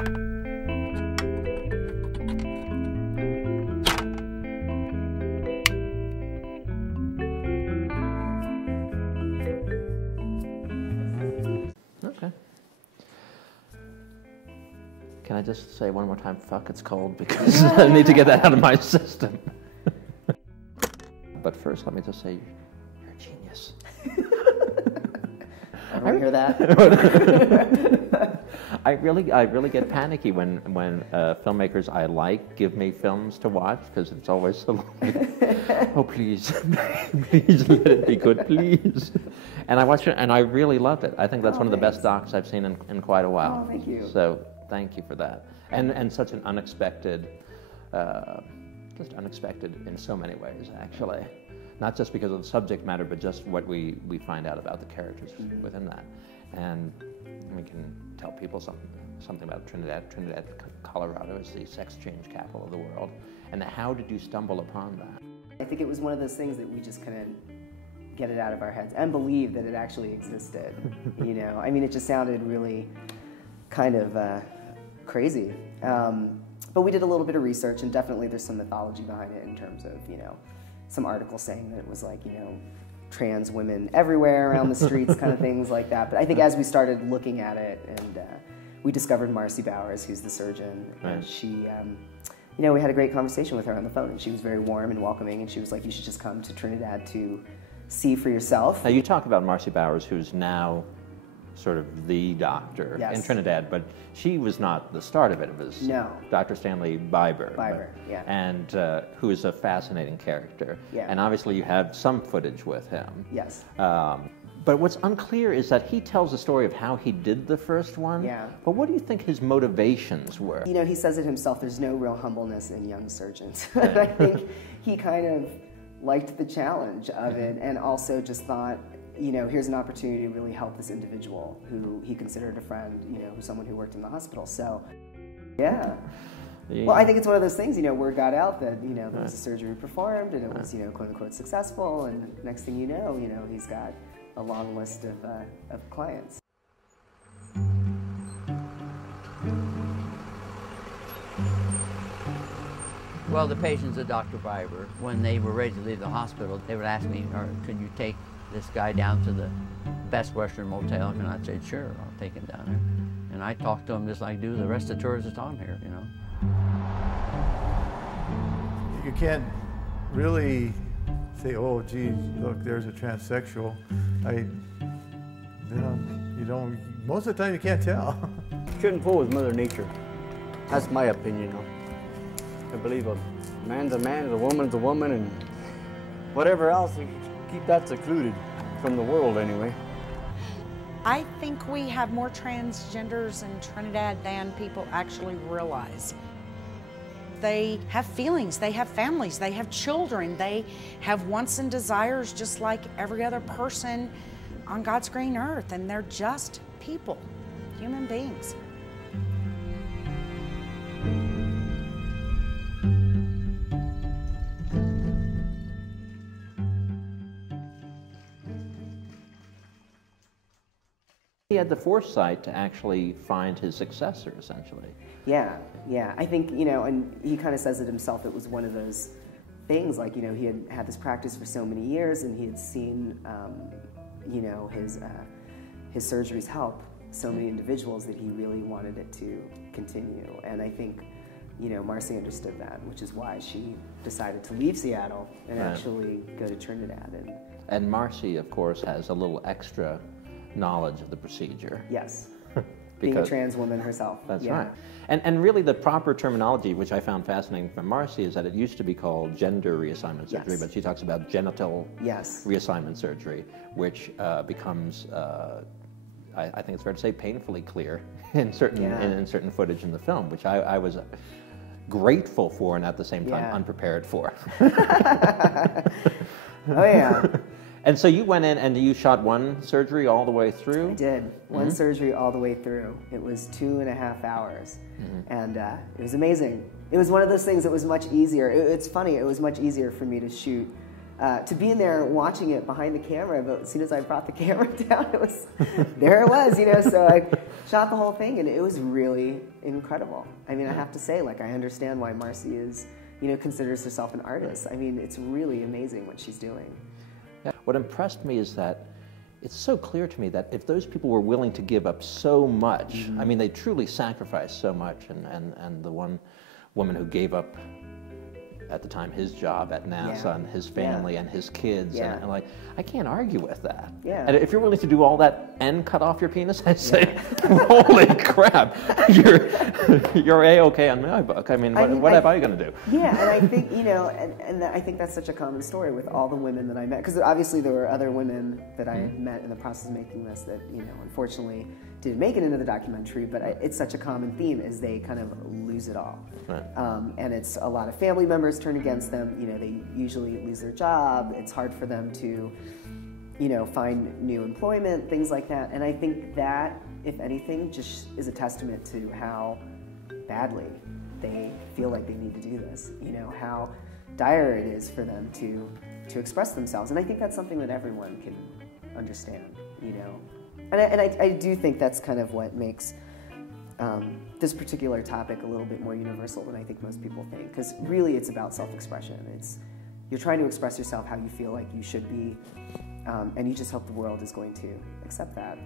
Okay. Can I just say one more time, fuck, it's cold, because I need to get that out of my system. But first, let me just say, you're a genius. I don't hear that. I really get panicky when filmmakers I like give me films to watch, because it's always so like, oh please, please let it be good, please. And I watch it and I really love it. I think that's one of the best docs I've seen in quite a while. Oh, thank you. So thank you for that. And such an unexpected, just unexpected in so many ways, actually. Not just because of the subject matter, but just what we find out about the characters within that. And we can tell people something about Trinidad. Trinidad, Colorado is the sex change capital of the world. And how did you stumble upon that? I think it was one of those things that we just couldn't get it out of our heads and believe that it actually existed. You know, I mean, it just sounded really kind of crazy. But we did a little bit of research, and definitely there's some mythology behind it in terms of, you know, some articles saying that it was like, you know, trans women everywhere around the streets, kind of things like that. But I think as we started looking at it, and we discovered Marcy Bowers, who's the surgeon, and she, you know, we had a great conversation with her on the phone, and she was very warm and welcoming, and she was like, you should just come to Trinidad to see for yourself. Now you talk about Marcy Bowers, who's now sort of the doctor in Trinidad, but she was not the start of it. It was Dr. Stanley Biber, and who is a fascinating character. And obviously you have some footage with him. But what's unclear is that he tells the story of how he did the first one. But what do you think his motivations were? You know, he says it himself, there's no real humbleness in young surgeons. I think he kind of liked the challenge of it, and also just thought, you know, here's an opportunity to really help this individual who he considered a friend, you know, someone who worked in the hospital. So, well, I think it's one of those things, you know, word got out that, you know, there was a surgery performed and it was, you know, quote unquote successful, and next thing you know, he's got a long list of clients. Well, the patients of Dr. Biber, when they were ready to leave the hospital, they would ask me, could you take this guy down to the Best Western Motel? And I'd say, sure, I'll take him down there. And I talk to him just like I do the rest of the tourists on here, you know. You can't really say, oh, gee, look, there's a transsexual. You don't, most of the time you can't tell. Shouldn't fool with Mother Nature. That's my opinion. I believe a man's a man, a woman's a woman, and whatever else, keep that secluded from the world anyway. I think we have more transgenders in Trinidad than people actually realize. They have feelings, they have families, they have children, they have wants and desires just like every other person on God's green earth, and they're just people, human beings. He had the foresight to actually find his successor, essentially. Yeah. I think, you know, and he kind of says it himself, it was one of those things, like, you know, he had had this practice for so many years, and he had seen, you know, his surgeries help so many individuals that he really wanted it to continue. And I think, you know, Marcy understood that, which is why she decided to leave Seattle and actually go to Trinidad. And Marcy, of course, has a little extra knowledge of the procedure. Yes, being a trans woman herself. That's right. And really the proper terminology, which I found fascinating from Marcy, is that it used to be called gender reassignment surgery, but she talks about genital reassignment surgery, which becomes, I think it's fair to say, painfully clear in certain footage in the film, which I was grateful for and at the same time unprepared for. Oh yeah. And so you went in and you shot one surgery all the way through? I did. One surgery all the way through. It was 2.5 hours. And it was amazing. It was one of those things that was much easier. It's funny, it was much easier for me to shoot, to be in there watching it behind the camera, but as soon as I brought the camera down, there it was, you know, so I shot the whole thing, and it was really incredible. I mean, I have to say, like, I understand why Marcy is, you know, considers herself an artist. I mean, it's really amazing what she's doing. Yeah. What impressed me is that it's so clear to me that if those people were willing to give up so much, I mean, they truly sacrificed so much, and the one woman who gave up at the time his job at NASA and his family and his kids, and like, I can't argue with that. And if you're willing to do all that and cut off your penis, I say, holy crap, you're A-okay on my book. I mean, what am I going to do? Yeah, and I think, you know, and I think that's such a common story with all the women that I met, because obviously there were other women that I met in the process of making this that, you know, unfortunately didn't make it into the documentary, but it's such a common theme is they kind of lose it all. Right. And it's a lot of family members turn against them. You know, they usually lose their job. It's hard for them to, you know, find new employment, things like that. And I think that, if anything, just is a testament to how badly they feel like they need to do this. You know, how dire it is for them to express themselves. And I think that's something that everyone can understand, you know. And I do think that's kind of what makes this particular topic a little bit more universal than I think most people think. Because really it's about self-expression. You're trying to express yourself how you feel like you should be, and you just hope the world is going to accept that.